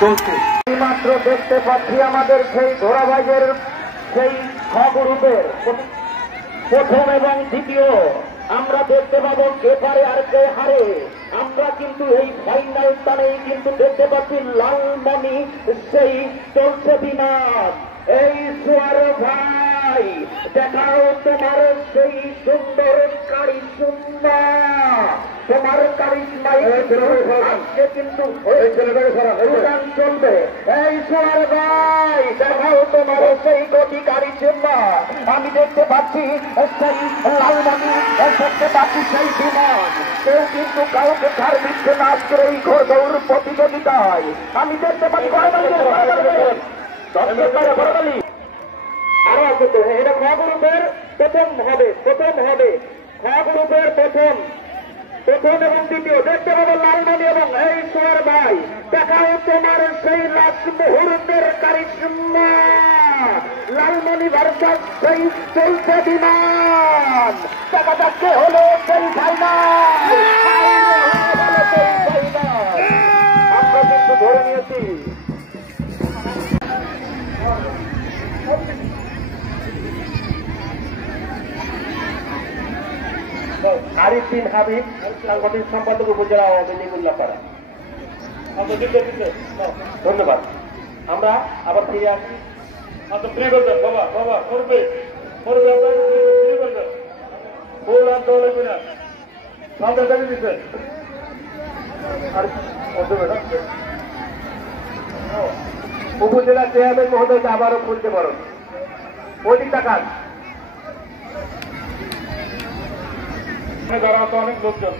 চলছে। মাত্র দেখতে পাচ্ছি আমাদের সেই ধরাবাইয়ের সেই খ গ্রুপের প্রথম এবং দ্বিতীয় আমরা দেখতে পাবো কে পারে আর কে হারে। আমরা কিন্তু এই ফাইনাল স্থানেই কিন্তু দেখতে পাচ্ছি লালমণি সেই চলছে বিমান। এই সোয়ার ভাই দেখাও তোমার সেই সুন্দর কারিশমা, তোমার কারিশমাই আজকে কিন্তু উড়ান চলবে। এই সোয়ার ভাই দেখাও তোমার সেই গতি কারিশমা। আমি দেখতে পাচ্ছি সেই লালমণি, দেখতে পাচ্ছি সেই বিমান। কেউ কিন্তু কাউকে ছাড় দিচ্ছে না আজকের এই ঘোড়দৌড় প্রতিযোগিতায়। আমি দেখতে পাচ্ছি আরো আছে তো, এটা খ গ্রুপের প্রথম হবে খ গ্রুপের প্রথম এবং দ্বিতীয় দেখতে পাবো লালমণি এবং এই সোয়ার ভাই দেখাও তোমার সেই লাস্ট মুহূর্তের কারিশমা। লালমণি ভার্সাস সেই চলছে বিমান। দেখা যাচ্ছে হলো সেই ফাইনাল। আমরা কিন্তু ধরে নিয়েছি। আরিফিন হাবিব, সাংগঠনিক সম্পাদক, উপজেলা আওয়ামী লীগ উল্লাপাড়া। ধন্যবাদ। আমরা আবার ফিরে আসি। উপজেলা চেয়ারম্যান মহোদয়কে আবারও খুলতে পারো অধিক টাকা। যারা অনেক লোকজন